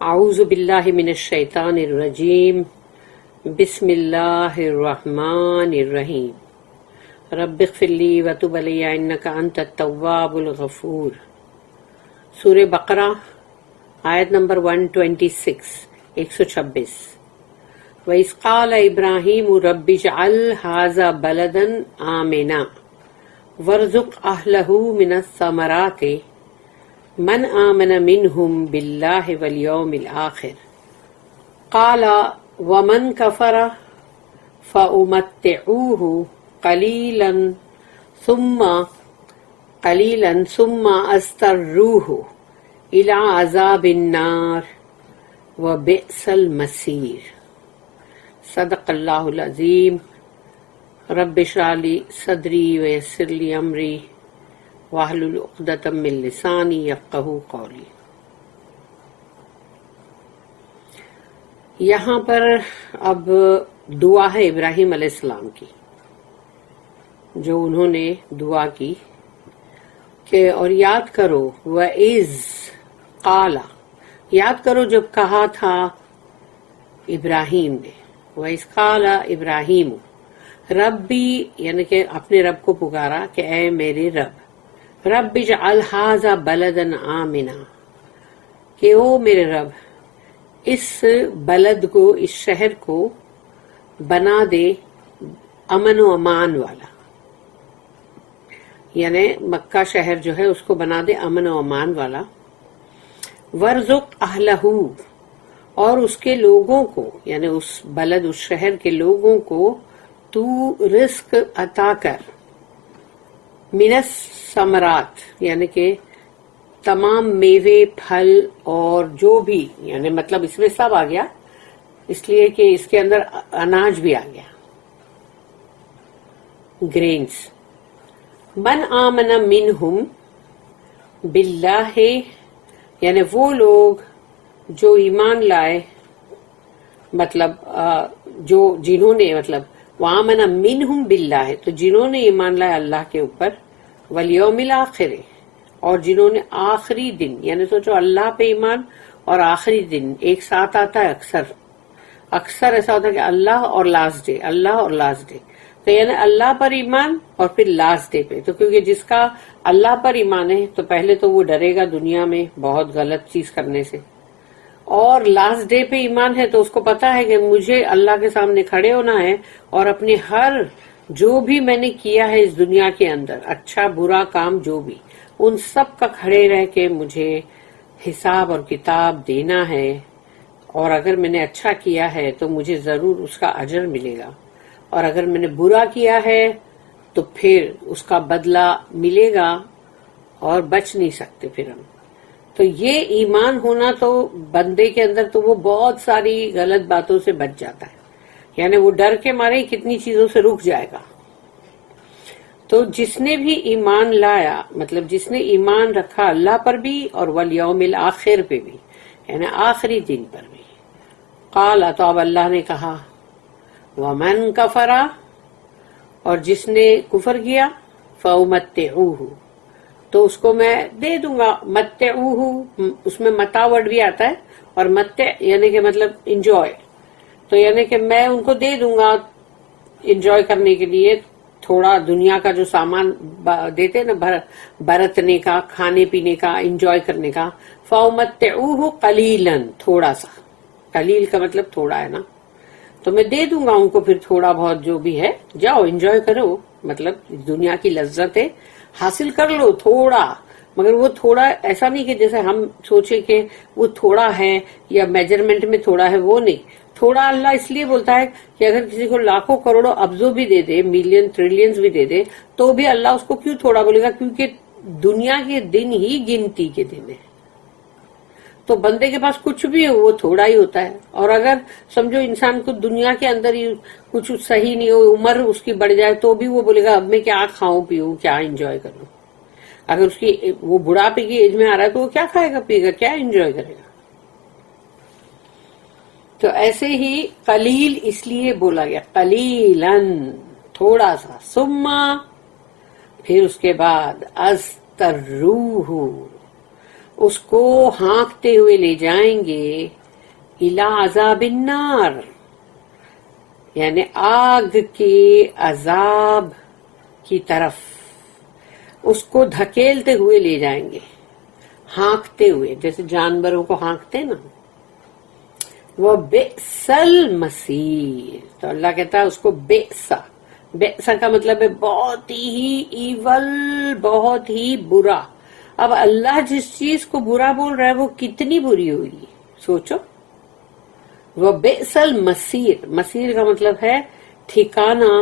اعوذ باللہ من الشیطان الرجیم بسم اللہ الرحمن الرحیم رب اغفر لی وتب علی انک انت التواب الغفور۔ سورہ بقرہ آیت نمبر 126 126۔ وَإِذْ قَالَ إِبْرَاهِيمُ رَبِّ اجْعَلْ هَٰذَا بَلَدًا آمِنًا وَارْزُقْ أَهْلَهُ مِنَ الثَّمَرَاتِ من آمن منہم باللہ والیوم الآخر قال ومن کفر فأمتعوہ قلیلا ثم اضطروہ الی عذاب النار وبئس المصیر۔ صدق اللہ العظیم۔ رب اشرح لی صدری ویسر لی امری واحلل عقدۃ من لسانی یفقہوا قولی۔ یہاں پر اب دعا ہے ابراہیم علیہ السلام کی، جو انہوں نے دعا کی کہ اور یاد کرو وَإِذْ قَالَ، یاد کرو جب کہا تھا ابراہیم نے، وَإِذْ قَالَ ابراہیم ربی، یعنی کہ اپنے رب کو پکارا کہ اے میرے رب، رب اجعل ھذا بلدا آمنا، کہ او میرے رب اس بلد کو، اس شہر کو بنا دے امن و امان والا، یعنی مکہ شہر جو ہے اس کو بنا دے امن و امان والا۔ وارزق اہلہ، اور اس کے لوگوں کو، یعنی اس بلد، اس شہر کے لوگوں کو تو رزق عطا کر، من الثمرات، یعنی کہ تمام میوے پھل اور جو بھی، یعنی مطلب اس میں سب آ گیا، اس لیے کہ اس کے اندر اناج بھی آ گیا، گرینز۔ من آمن منہم باللہ، یعنی وہ لوگ جو ایمان لائے، مطلب جنہوں نے، مطلب وَآمَنَ مِنْهُمْ بِاللَّهِ، تو جنہوں نے ایمان لایا اللہ کے اوپر، وَالْيَوْمِ الْآخِرِ، اور جنہوں نے آخری دن، یعنی سوچو اللہ پہ ایمان اور آخری دن ایک ساتھ آتا ہے، اکثر ایسا ہوتا ہے کہ اللہ اور لاسٹ ڈے، اللہ اور لاسٹ ڈے، تو یعنی اللہ پر ایمان اور پھر لاسٹ ڈے پہ، تو کیونکہ جس کا اللہ پر ایمان ہے تو پہلے تو وہ ڈرے گا دنیا میں بہت غلط چیز کرنے سے، اور لاسٹ ڈے پہ ایمان ہے تو اس کو پتا ہے کہ مجھے اللہ کے سامنے کھڑے ہونا ہے اور اپنے ہر جو بھی میں نے کیا ہے اس دنیا کے اندر، اچھا برا کام جو بھی، ان سب کا کھڑے رہ کے مجھے حساب اور کتاب دینا ہے، اور اگر میں نے اچھا کیا ہے تو مجھے ضرور اس کا اجر ملے گا، اور اگر میں نے برا کیا ہے تو پھر اس کا بدلہ ملے گا اور بچ نہیں سکتے پھر ہم۔ تو یہ ایمان ہونا تو بندے کے اندر تو وہ بہت ساری غلط باتوں سے بچ جاتا ہے، یعنی وہ ڈر کے مارے کتنی چیزوں سے رک جائے گا۔ تو جس نے بھی ایمان لایا، مطلب جس نے ایمان رکھا اللہ پر بھی اور والیوم الآخر پہ بھی، یعنی آخری دن پر بھی، قال، تو اب اللہ نے کہا، ومن کفر، اور جس نے کفر کیا، فأمتعوہ، تو اس کو میں دے دوں گا، متعوہ، اس میں متا ورڈ بھی آتا ہے، اور متع یعنی کہ مطلب انجوائے، تو یعنی کہ میں ان کو دے دوں گا انجوائے کرنے کے لیے تھوڑا دنیا کا جو سامان دیتے نا، برتنے کا، کھانے پینے کا، انجوائے کرنے کا۔ فَأُمَتِّعُوهُ قَلِيلًا، تھوڑا سا، قلیل کا مطلب تھوڑا ہے نا، تو میں دے دوں گا ان کو پھر تھوڑا بہت جو بھی ہے، جاؤ انجوائے کرو، مطلب دنیا کی لذتیں حاصل کر لو تھوڑا، مگر وہ تھوڑا ایسا نہیں کہ جیسے ہم سوچے کہ وہ تھوڑا ہے یا میجرمنٹ میں تھوڑا ہے، وہ نہیں۔ تھوڑا اللہ اس لیے بولتا ہے کہ اگر کسی کو لاکھوں کروڑوں ابزوں بھی دے دے، ملین ٹریلینز بھی دے دے، تو بھی اللہ اس کو کیوں تھوڑا بولے گا؟ کیونکہ دنیا کے دن ہی گنتی کے دن ہے، تو بندے کے پاس کچھ بھی ہو وہ تھوڑا ہی ہوتا ہے۔ اور اگر سمجھو انسان کو دنیا کے اندر ہی کچھ صحیح نہیں ہو، عمر اس کی بڑھ جائے، تو بھی وہ بولے گا اب میں کیا کھاؤں پیوں، کیا انجوائے کروں۔ اگر اس کی وہ بڑھاپے کی ایج میں آ رہا ہے تو وہ کیا کھائے گا پیے گا، کیا انجوائے کرے گا؟ تو ایسے ہی قلیل اس لیے بولا گیا، قلیلاً، تھوڑا سا، ثم، پھر اس کے بعد، اضطروہ، اس کو ہانکتے ہوئے لے جائیں گے الی عذاب النار، یعنی آگ کے عذاب کی طرف، اس کو دھکیلتے ہوئے لے جائیں گے، ہانکتے ہوئے، جیسے جانوروں کو ہانکتے نا. وہ بئس المصیر، تو اللہ کہتا ہے اس کو بئسا. بئسا کا مطلب ہے بہت ہی ایول، بہت ہی برا. اب اللہ جس چیز کو برا بول رہا ہے وہ کتنی بری ہوگی سوچو. وہ بئس المصیر، مصیر کا مطلب ہے ٹھکانہ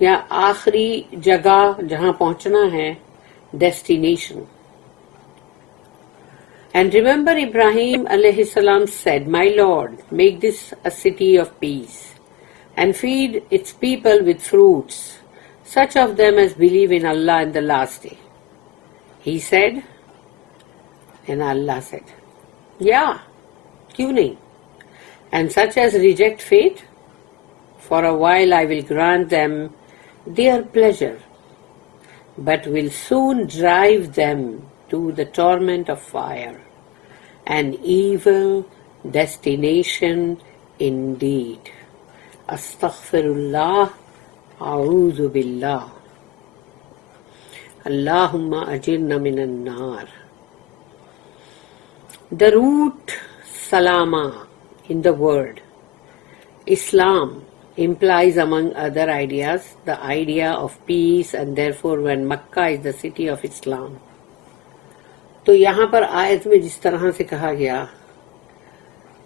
یا آخری جگہ جہاں پہنچنا ہے، destination. And remember Ibrahim alayhi salam said, My Lord, make this a city of peace and feed its people with fruits, such of them as believe in Allah in the last day. He said, and Allah said, Yeah, kyun nahi? And such as reject faith, for a while I will grant them their pleasure, but will soon drive them to the torment of fire, an evil destination indeed. Astaghfirullah, a'udhu billah. Allahumma ajirna minan nar. The root salama in the word Islam implies, among other ideas, the idea of peace, and therefore when Makkah is the city of Islam. تو یہاں پر آیت میں جس طرح سے کہا گیا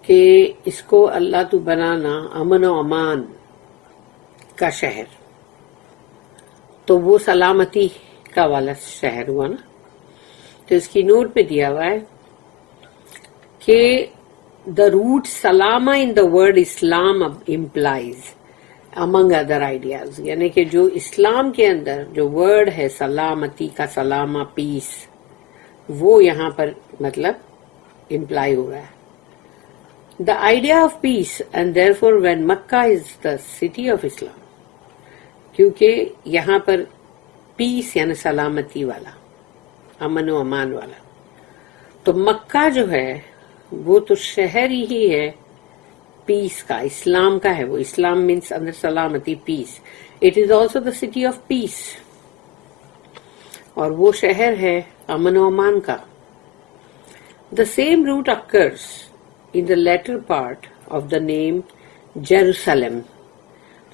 کہ اس کو اللہ تو بنانا امن و امان کا شہر، تو وہ سلامتی کا والا شہر ہوا نا. تو اس کی نوٹ پہ دیا ہوا ہے کہ the root salama in the word Islam implies among other ideas، یعنی کہ جو اسلام کے اندر جو ورڈ ہے سلامتی کا، سلامہ، پیس، وہ یہاں پر مطلب امپلائی ہو رہا ہے. The idea of peace, and therefore when Makkah is the city of Islam، کیونکہ یہاں پر پیس یعنی سلامتی والا، امن و امان والا. تو مکہ جو ہے وہ تو شہر ہی ہے پیس کا، اسلام کا ہے. وہ اسلام مینس اندر سلامتی، peace. It is also the city of peace, اور وہ شہر ہے امن و امان کا. The same root occurs in the latter part of the name Jerusalem.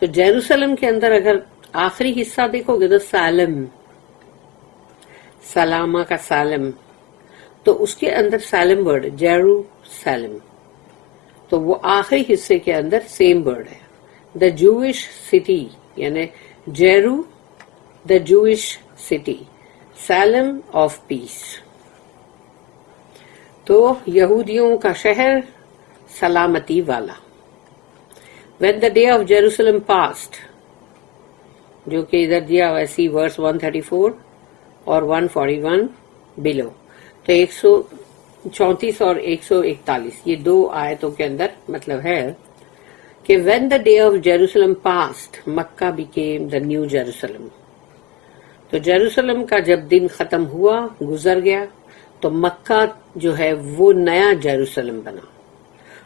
تو جیروسلم کے اندر اگر آخری حصہ دیکھو گے تو سالم، سلامہ کا سالم، تو اس کے اندر سالم ورڈ جیروسلم، تو وہ آخری حصے کے اندر سیم ورڈ ہے. دا جوش سٹی یعنی جیرو، دا جوش سٹی، سالم آف پیس. تو یہودیوں کا شہر سلامتی والا. When the day of Jerusalem passed، جو کہ ادھر دیا ہوا سی ورس 134 اور 141 بلو، تو 134 اور 141 یہ دو آیتوں کے اندر مطلب ہے کہ when the day of Jerusalem passed Makkah became the new Jerusalem. تو جیروسلم کا جب دن ختم ہوا، گزر گیا، تو مکہ جو ہے وہ نیا جیروسلم بنا.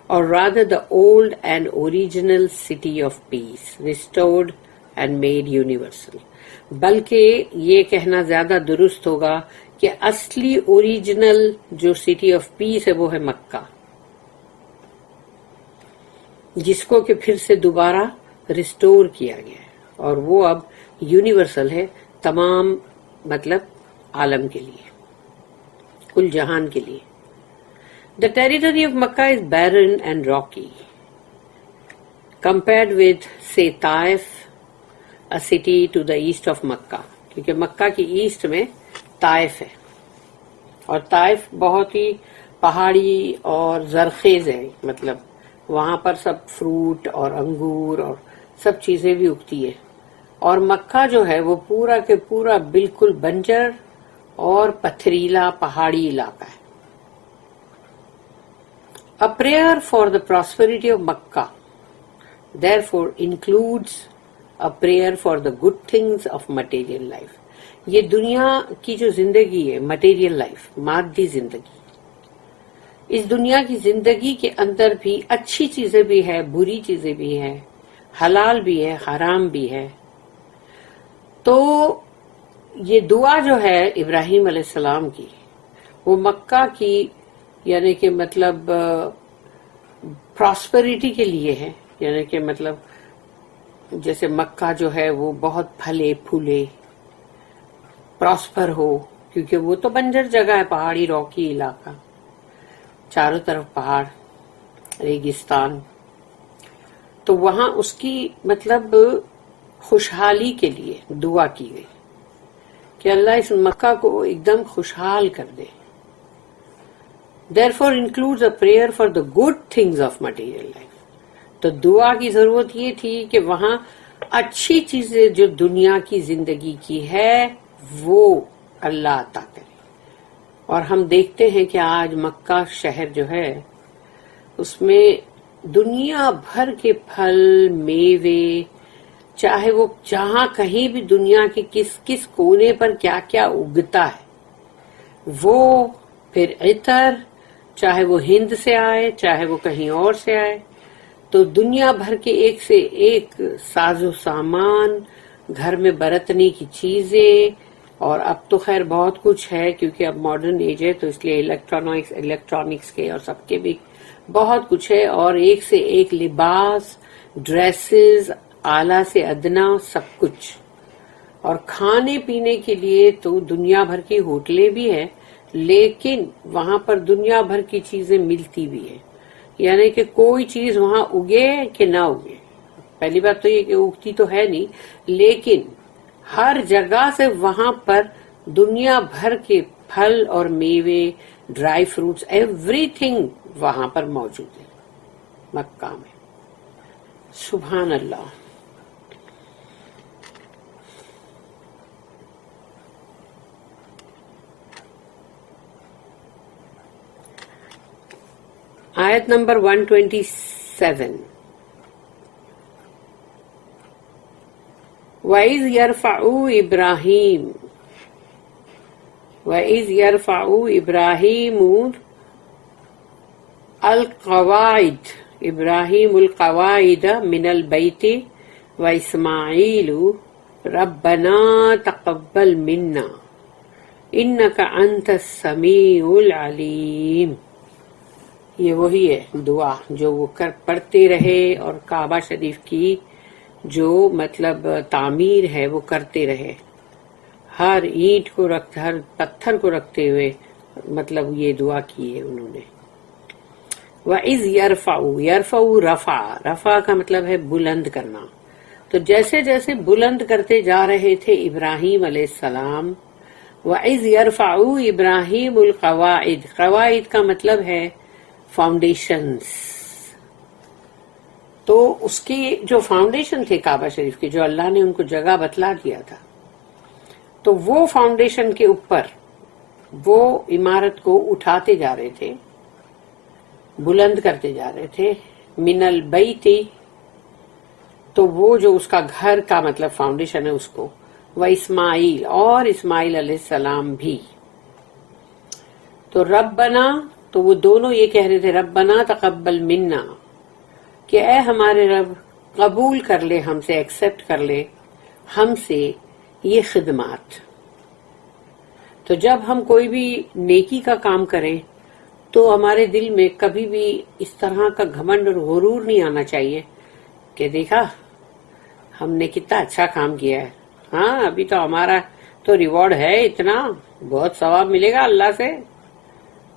اور rather the old and original city of peace restored and made universal. بلکہ یہ کہنا زیادہ درست ہوگا کہ اصلی اوریجنل جو سٹی آف پیس ہے وہ ہے مکہ، جس کو کہ پھر سے دوبارہ ریسٹور کیا گیا ہے، اور وہ اب یونیورسل ہے تمام مطلب عالم کے لیے، کل جہان کے لیے. The territory of Makkah is barren and rocky, compared with, say, Taif, a city to the east of Makkah. کیونکہ مکہ کی ایسٹ میں طائف ہے، اور طائف بہت ہی پہاڑی اور زرخیز ہے، مطلب وہاں پر سب فروٹ اور انگور اور سب چیزیں بھی اگتی ہے. اور مکہ جو ہے وہ پورا کے پورا بالکل بنجر اور پتھریلا پہاڑی علاقہ ہے. A prayer for the prosperity of Makkah therefore includes a prayer for the good things of material life. یہ دنیا کی جو زندگی ہے، مٹیریل لائف، مادی زندگی، اس دنیا کی زندگی کے اندر بھی اچھی چیزیں بھی ہے، بری چیزیں بھی ہے، حلال بھی ہے، حرام بھی ہے. تو یہ دعا جو ہے ابراہیم علیہ السلام کی، وہ مکہ کی یعنی کہ مطلب پراسپریٹی کے لیے ہے. یعنی کہ مطلب جیسے مکہ جو ہے وہ بہت پھلے پھولے، پراسپر ہو، کیونکہ وہ تو بنجر جگہ ہے، پہاڑی روکی علاقہ، چاروں طرف پہاڑ، ریگستان. تو وہاں اس کی مطلب خوشحالی کے لیے دعا کی گئی کہ اللہ اس مکہ کو ایک دم خوشحال کر دے. Therefore includes a prayer for the good things of material life. تو دعا کی ضرورت یہ تھی کہ وہاں اچھی چیزیں جو دنیا کی زندگی کی ہے وہ اللہ عطا کرے. اور ہم دیکھتے ہیں کہ آج مکہ شہر جو ہے اس میں دنیا بھر کے پھل میوے، چاہے وہ جہاں کہیں بھی دنیا کے کس کونے پر کیا کیا اگتا ہے، وہ پھر عطر، چاہے وہ ہند سے آئے چاہے وہ کہیں اور سے آئے، تو دنیا بھر کے ایک سے ایک ساز و سامان، گھر میں برتنے کی چیزیں. اور اب تو خیر بہت کچھ ہے کیونکہ اب ماڈرن ایج ہے، تو اس لیے الیکٹرانکس کے اور سب کے بھی بہت کچھ ہے. اور ایک سے ایک لباس، ڈریسز، اعلیٰ سے ادنا، سب کچھ. اور کھانے پینے کے لیے تو دنیا بھر کی ہوٹلیں بھی ہیں، لیکن وہاں پر دنیا بھر کی چیزیں ملتی بھی ہیں. یعنی کہ کوئی چیز وہاں اگے کہ نہ اگے، پہلی بات تو یہ کہ اگتی تو ہے نہیں، لیکن ہر جگہ سے وہاں پر دنیا بھر کے پھل اور میوے، ڈرائی فروٹس، ایوری تھنگ وہاں پر موجود ہے مکہ میں. سبحان اللہ. آیت نمبر 127. وَإِذْ يَرْفَعُ إِبْرَاهِيمُ الْقَوَاعِدَ مِنَ الْبَيْتِ وَإِسْمَاعِيلُ رَبَّنَا تَقَبَّلْ مِنَّا إِنَّكَ أَنْتَ السَّمِيعُ الْعَلِيمُ. یہ وہی ہے دعا جو وہ پڑھتے رہے اور کعبہ شریف کی جو مطلب تعمیر ہے وہ کرتے رہے، ہر اینٹ کو ہر پتھر کو رکھتے ہوئے مطلب یہ دعا کی ہے انہوں نے. وَإِذْ يَرْفَعُ رفع کا مطلب ہے بلند کرنا. تو جیسے جیسے بلند کرتے جا رہے تھے ابراہیم علیہ السلام. وَإِذْ يَرْفَعُ إِبْرَاهِيمُ الْقَوَاعِدَ، قواعد کا مطلب ہے فاؤنڈیشنز. تو اس کے جو فاؤنڈیشن تھے کعبہ شریف کے، جو اللہ نے ان کو جگہ بتلا دیا تھا، تو وہ فاؤنڈیشن کے اوپر وہ عمارت کو اٹھاتے جا رہے تھے، بلند کرتے جا رہے تھے. من البیت، تو وہ جو اس کا گھر کا مطلب فاؤنڈیشن ہے اس کو. و اسماعیل، اور اسماعیل علیہ السلام بھی. تو ربنا، تو وہ دونوں یہ کہہ رہے تھے ربنا تقبل منا، کہ اے ہمارے رب قبول کر لے ہم سے، ایکسپٹ کر لے ہم سے یہ خدمات. تو جب ہم کوئی بھی نیکی کا کام کریں تو ہمارے دل میں کبھی بھی اس طرح کا گھمنڈ اور غرور نہیں آنا چاہیے کہ دیکھا ہم نے کتنا اچھا کام کیا ہے، ہاں ابھی تو ہمارا تو ریوارڈ ہے اتنا، بہت ثواب ملے گا اللہ سے.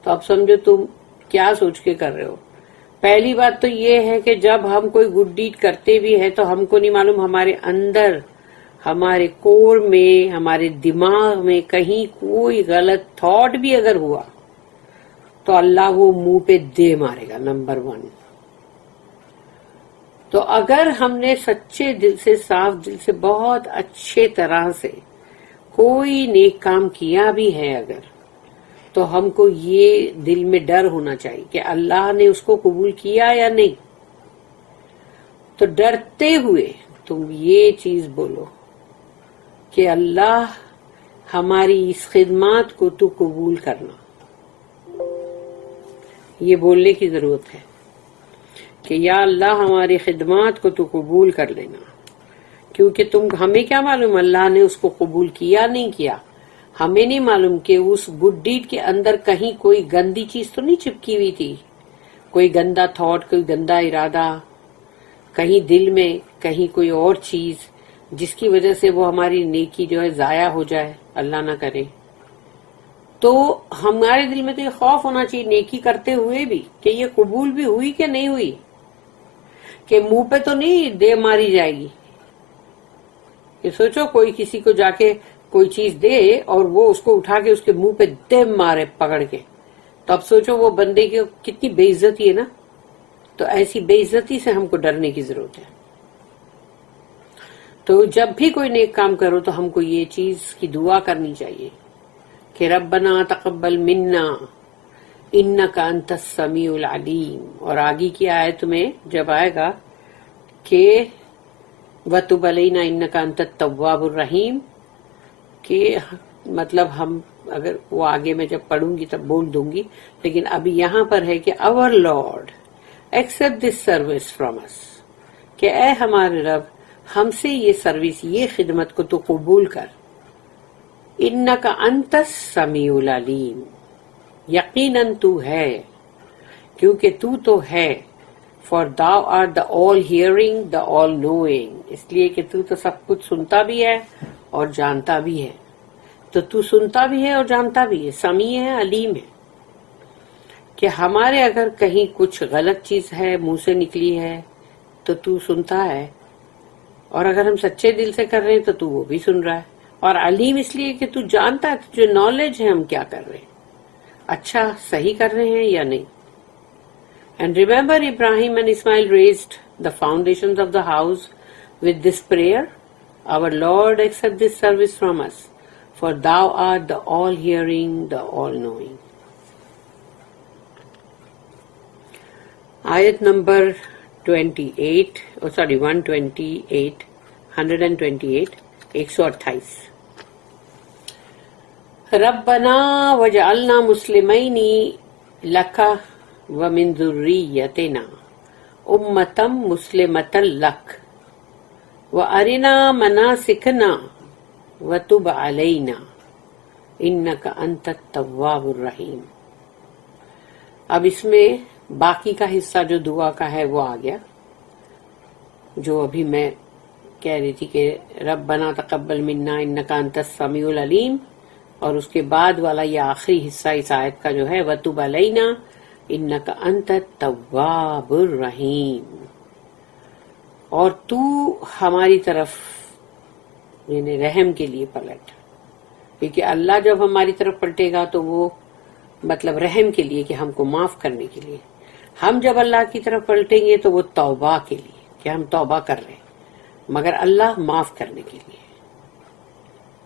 تو اب سمجھو تم کیا سوچ کے کر رہے ہو. پہلی بات تو یہ ہے کہ جب ہم کوئی گڈ ڈیڈ کرتے بھی ہیں تو ہم کو نہیں معلوم ہمارے اندر، ہمارے کور میں، ہمارے دماغ میں کہیں کوئی غلط تھاٹ بھی اگر ہوا تو اللہ وہ منہ پہ دے مارے گا. نمبر 1. تو اگر ہم نے سچے دل سے، صاف دل سے، بہت اچھے طرح سے کوئی نیک کام کیا بھی ہے اگر، تو ہم کو یہ دل میں ڈر ہونا چاہیے کہ اللہ نے اس کو قبول کیا یا نہیں. تو ڈرتے ہوئے تم یہ چیز بولو کہ اللہ ہماری اس خدمات کو تو قبول کرنا. یہ بولنے کی ضرورت ہے کہ یا اللہ ہماری خدمات کو تو قبول کر لینا، کیونکہ ہمیں کیا معلوم اللہ نے اس کو قبول کیا نہیں کیا، ہمیں نہیں معلوم کہ اس گڈ ڈیڈ کے اندر کہیں کوئی گندی چیز تو نہیں چپکی ہوئی تھی، کوئی گندا تھاٹ، کوئی گندا ارادہ کہیں دل میں، کہیں کوئی اور چیز جس کی وجہ سے وہ ہماری نیکی جو ہے ضائع ہو جائے، اللہ نہ کرے۔ تو ہمارے دل میں تو یہ خوف ہونا چاہیے نیکی کرتے ہوئے بھی کہ یہ قبول بھی ہوئی کہ نہیں ہوئی، کہ منہ پہ تو نہیں دے ماری جائے گی۔ یہ سوچو کوئی کسی کو جا کے کوئی چیز دے اور وہ اس کو اٹھا کے اس کے منہ پہ دے مارے پکڑ کے، تو اب سوچو وہ بندے کی کتنی بے عزتی ہے نا۔ تو ایسی بے عزتی سے ہم کو ڈرنے کی ضرورت ہے۔ تو جب بھی کوئی نیک کام کرو تو ہم کو یہ چیز کی دعا کرنی چاہیے کہ ربنا تقبل منا انک انت السمیع العلیم۔ اور آگے کی آیت میں جب آئے گا کہ وتب علینا انک انت التواب الرحیم، کہ مطلب ہم اگر وہ آگے میں جب پڑھوں گی تب بول دوں گی، لیکن ابھی یہاں پر ہے کہ اور lord accept this service from us, کہ اے ہمارے رب ہم سے یہ سروس، یہ خدمت کو تو قبول کر۔ انک انت السمیع العلیم، یقیناً تو ہے، کیونکہ تو ہے، for thou art the all hearing the all knowing، اس لیے کہ تو سب کچھ سنتا بھی ہے اور جانتا بھی ہے۔ تو سنتا بھی ہے اور جانتا بھی ہے، سمیع ہے، علیم ہے، کہ ہمارے اگر کہیں کچھ غلط چیز ہے منہ سے نکلی ہے تو سنتا ہے، اور اگر ہم سچے دل سے کر رہے ہیں تو وہ بھی سن رہا ہے، اور علیم اس لیے کہ تو جانتا ہے، جو نالج ہے ہم کیا کر رہے ہیں، اچھا صحیح کر رہے ہیں یا نہیں۔ And remember Ibrahim and Ismail raised the foundations of the house with this prayer, our Lord accept this service from us, for thou art the all-hearing, the all-knowing. Ayat number 128, 128, 128. ربنا وجعلنا مسلمین لک ومن ذریتنا امة مسلمة لک وارنا مناسکنا وتب علینا انک انت التواب الرحیم۔ اب اس میں باقی کا حصہ جو دعا کا ہے وہ آ گیا، جو ابھی میں کہہ رہی تھی کہ ربنا تقبل منا انک انت السمیع العلیم، اور اس کے بعد والا یہ آخری حصہ اس آیت کا جو ہے وتب علینا انک انت التواب الرحیم، اور تو ہماری طرف یعنی رحم کے لیے پلٹ، کیونکہ اللہ جب ہماری طرف پلٹے گا تو وہ مطلب رحم کے لیے کہ ہم کو معاف کرنے کے لیے، ہم جب اللہ کی طرف پلٹیں گے تو وہ توبہ کے لیے کہ ہم توبہ کر رہے ہیں، مگر اللہ معاف کرنے کے لیے۔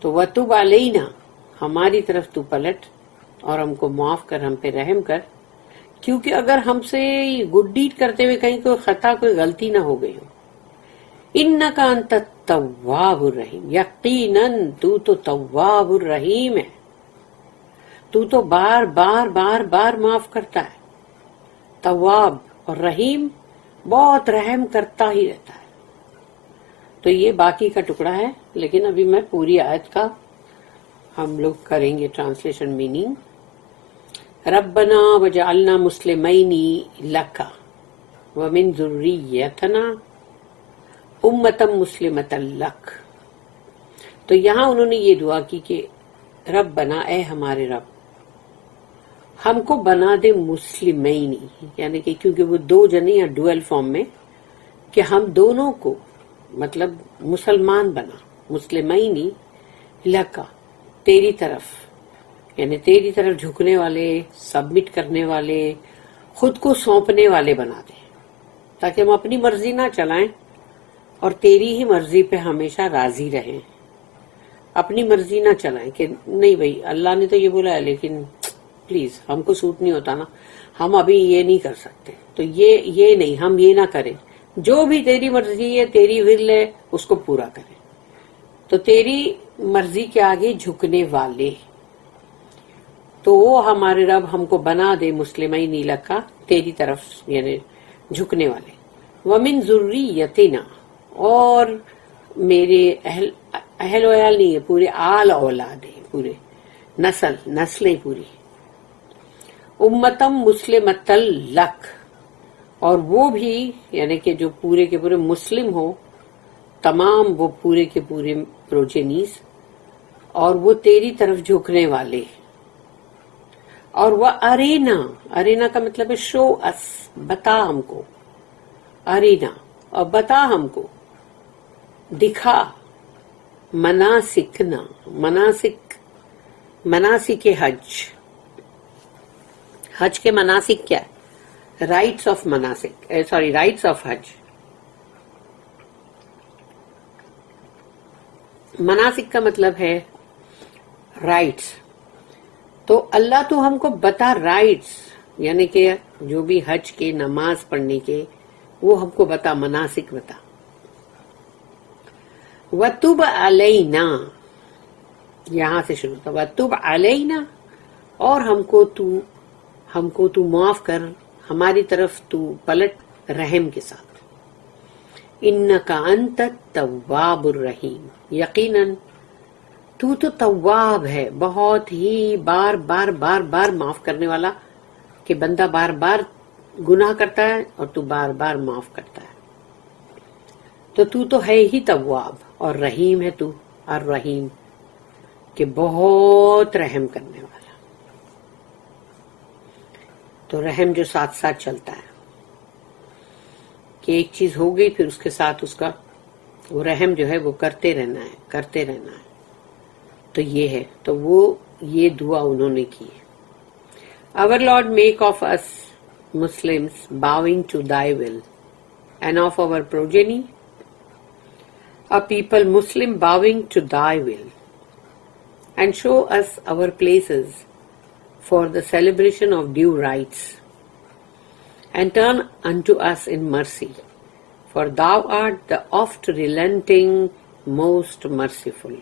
تو وتب علینا ہماری طرف تو پلٹ اور ہم کو معاف کر، ہم پہ رحم کر، کیونکہ اگر ہم سے گڈ ڈیڈ کرتے ہوئے کہیں کوئی خطا، کوئی غلطی نہ ہو گئی ہو۔ انک انت التواب الرحیم، یقیناً تو تواب الرحیم ہے، تو بار بار بار بار معاف کرتا ہے، تواب اور رحیم بہت رحم کرتا ہی رہتا ہے۔ تو یہ باقی کا ٹکڑا ہے، لیکن ابھی میں پوری آیت کا ہم لوگ کریں گے ٹرانسلیشن میننگ۔ ربنا وجعلنا مسلمین لک ومن ذریتنا امۃ مسلمۃ لک۔ تو یہاں انہوں نے یہ دعا کی کہ ربنا، اے ہمارے رب، ہم کو بنا دے مسلمین، یعنی کہ کیونکہ وہ دو جنے یا ڈوئل فارم میں، کہ ہم دونوں کو مطلب مسلمان بنا، مسلمین لک، تیری طرف، یعنی تیری طرف جھکنے والے، سبمٹ کرنے والے، خود کو سونپنے والے بنا دے، تاکہ ہم اپنی مرضی نہ چلائیں اور تیری ہی مرضی پہ ہمیشہ راضی رہیں، اپنی مرضی نہ چلائیں کہ نہیں بھائی اللہ نے تو یہ بولا ہے لیکن پلیز ہم کو سوٹ نہیں ہوتا نا، ہم ابھی یہ نہیں کر سکتے، تو یہ نہیں، ہم یہ نہ کریں، جو بھی تیری مرضی ہے، تیری ول ہے، اس کو پورا کریں۔ تو تیری مرضی کے آگے جھکنے والے، تو وہ ہمارے رب ہم کو بنا دے مسلمین لکا، تیری طرف یعنی جھکنے والے، ومن ذریتنا، اور میرے اہل و عیال نہیں ہے، پورے آل اولاد ہے، پورے نسلیں پوری، امتم مسلمۃ لک، اور وہ بھی یعنی کہ جو پورے کے پورے مسلم ہو، تمام وہ پورے کے پورے پروجینیز، اور وہ تیری طرف جھکنے والے، اور وہ ارینا کا مطلب ہے شو اس، بتا ہم کو، ارینا اور بتا ہم کو، دکھا، مناسکنا، مناسک حج کے مناسک کیا ہے؟ رائٹس آف مناسک، رائٹس آف حج. مناسک کا مطلب ہے رائٹس. تو اللہ تو ہم کو بتا رائٹس، یعنی کہ جو بھی حج کے، نماز پڑھنے کے، وہ ہم کو بتا، مناسک بتا. وَتُبْ عَلَيْنَا، یہاں سے شروع تھا، وَتُبْ عَلَيْنَا، اور ہم کو تو معاف کر، ہماری طرف تو پلٹ رحم کے ساتھ. اِنَّكَ أَنْتَ التَّوَّابُ الرَّحِيمُ، یقیناً تو تواب ہے، بہت ہی بار بار معاف کرنے والا، کہ بندہ بار بار گناہ کرتا ہے اور تو بار بار معاف کرتا ہے. تو ہے ہی تواب، اور رحیم ہے تو، اور رحیم کہ بہت رحم کرنے والا. تو رحم جو ساتھ ساتھ چلتا ہے، کہ ایک چیز ہو گئی پھر اس کے ساتھ اس کا وہ رحم جو ہے وہ کرتے رہنا ہے. تو یہ ہے، تو وہ یہ دعا انہوں نے کی. Our Lord, make of us Muslims bowing to thy will, and of our progeny a people Muslim bowing to thy will, and show us our places for the celebration of due rites, and turn unto us in mercy, for thou art the oft relenting, most merciful.